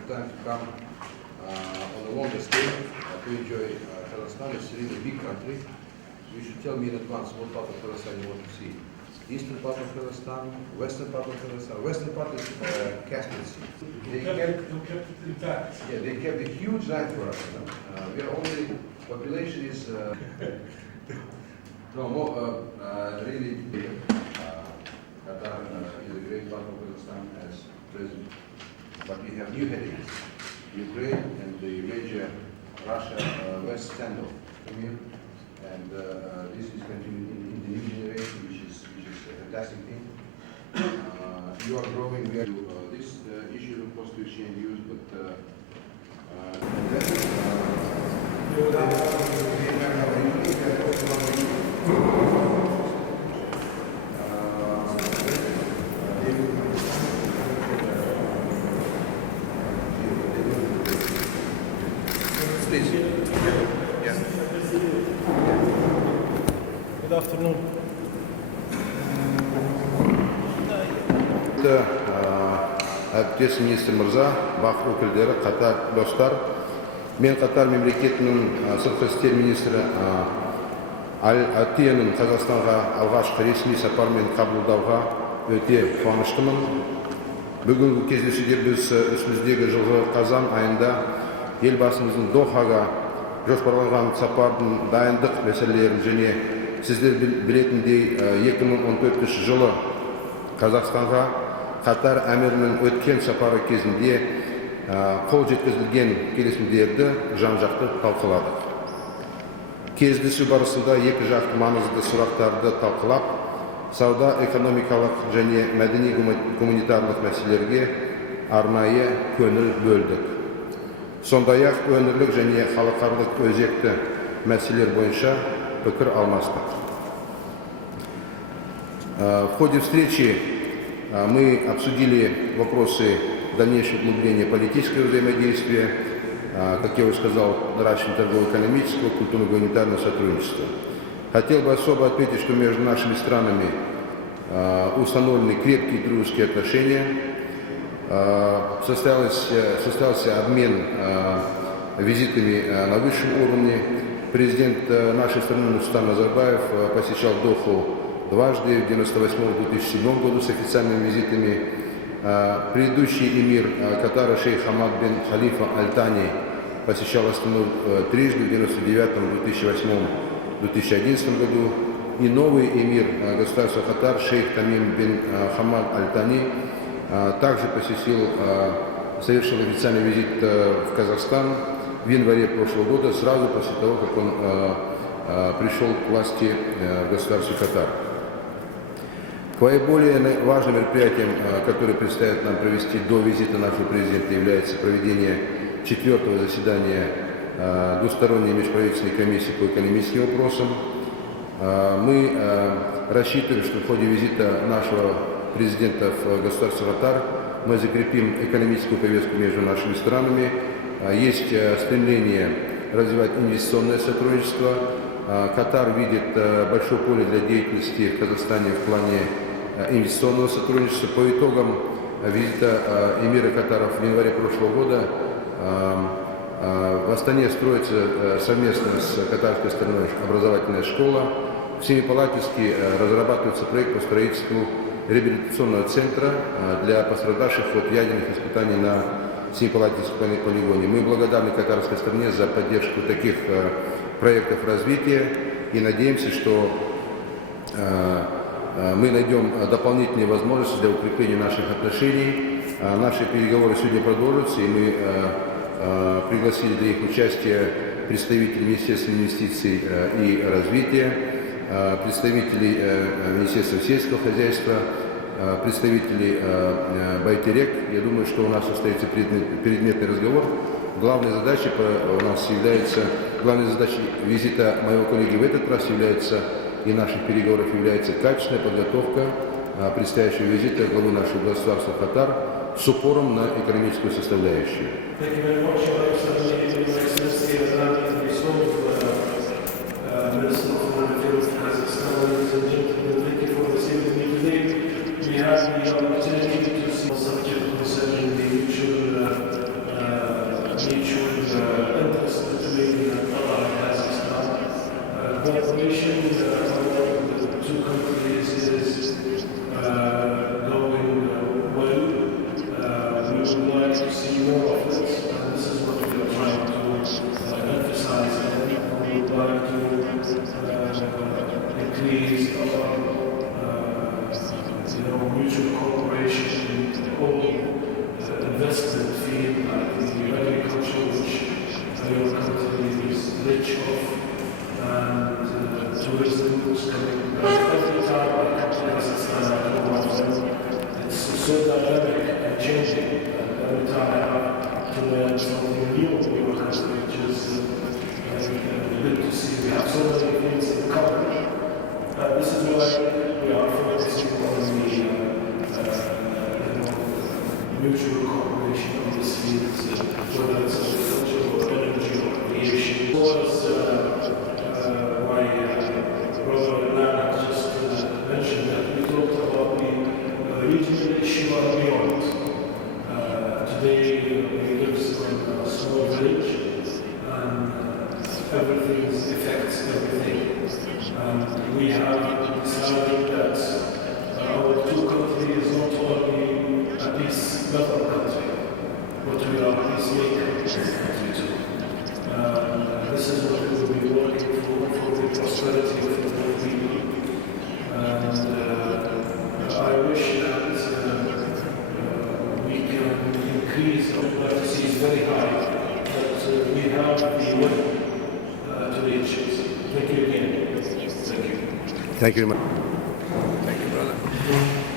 have time to come on a longer stay to enjoy Kazakhstan. It's really a big country. You should tell me in advance what part of Kazakhstan you want to see. Eastern part of Kazakhstan, western part of Kazakhstan. Western part is Caspian Sea. They kept it intact. Yeah, they kept a huge land for us. We are only population is no more really big. Qatar is a great part of Kazakhstan as present, but we have new headings: Ukraine and the major Russia West standoff. Come here, and this is continuing in the new generation, which is a fantastic thing. You are growing. We are this issue of supposed to exchange views, but please. Yes. Good afternoon. Әріптес министр мырза, бақ өкілдері, қатар достар, мен Қатар мемлекетінің сыртқы істер министрі Аль-Аттияның Қазақстанға алғашқы ресми сапармен қабылдауға өте қуаныштымын. Бүгінгі кездесуде біз үстіміздегі жылғы қазан айында елбасымыздың Дохаға жоспарланған сапардың дайындық мәселелерін және сіздер білетіндей 2014 жылы Қазақстанға Қатар әмірінің өткен сапары кезінде қол жеткізілген келісімдерді жан-жақты талқыладық. Кездесу барысында екі жақты маңызды сұрақтарды талқылап, сауда-экономикалық және мәдени-гуманитарлық мәселелерге арнайы көңіл бөлдік. Сондай-ақ өңірлік және халықаралық өзекті мәселелер бойынша пікір алмастық. В ходе встречи мы обсудили вопросы дальнейшего углубления политического взаимодействия, как я уже сказал, наращивания торгово-экономического, культурно-гуманитарного сотрудничества. Хотел бы особо отметить, что между нашими странами установлены крепкие дружеские отношения, состоялся обмен визитами на высшем уровне. Президент нашей страны Нурсултан Назарбаев посещал Доху дважды, в 1998-2007 году с официальными визитами. Предыдущий эмир Катара шейх Хамад бин Халифа Аль-Тани посещал Астану трижды, в 1999, 2008, 2011 году. И новый эмир государства Катар шейх Тамим бин Хамад Аль-Тани также совершил официальный визит в Казахстан в январе прошлого года, сразу после того, как он пришел к власти в государстве Катар. Наиболее важным мероприятием, которое предстоит нам провести до визита нашего президента, является проведение 4-го заседания двусторонней межправительственной комиссии по экономическим вопросам. Мы рассчитываем, что в ходе визита нашего президента в государство Катар мы закрепим экономическую повестку между нашими странами. Есть стремление развивать инвестиционное сотрудничество. Катар видит большое поле для деятельности в Казахстане в плане инвестиционного сотрудничества. По итогам визита эмира Катара в январе прошлого года в Астане строится совместно с катарской стороной образовательная школа. В Семипалатинске разрабатывается проект по строительству реабилитационного центра для пострадавших от ядерных испытаний на Семипалатинском полигоне. Мы благодарны катарской стороне за поддержку таких проектов развития и надеемся, что мы найдем дополнительные возможности для укрепления наших отношений. Наши переговоры сегодня продолжатся, и мы пригласили для их участия представителей Министерства инвестиций и развития, представителей Министерства сельского хозяйства, представителей Байтерек. Я думаю, что у нас состоится предметный разговор. Главной задачей визита моего коллеги в этот раз является, и наших переговоров является качественная подготовка предстоящего визита главы нашего государства Катар с упором на экономическую составляющую. would like to see more of it, and this is what we are trying to emphasize. And we would like to increase our mutual cooperation in all investment field, like the agriculture, which your country is rich of, and tourism is coming. Every time I come to Kazakhstan, I know my friend, it's so dynamic and changing, and every time I have to learn something new in your country, which is good to see. We have so many things in common. This is why we are focusing on the mutual cooperation on this field, whether it's agriculture or energy or aviation. Of course, my brother Ilan has just mentioned that we talked about the regional issue and beyond. Today, he lives in a small village, and everything affects everything. And we have decided that our two countries is not only a peace-loving country, but we are a peacemaker country too. This is what we will be working for the prosperity of the whole people. And I wish that we can increase our privacy is very high, but we have the will to reach it. Thank you again. Thank you. Thank you very much. Thank you, brother.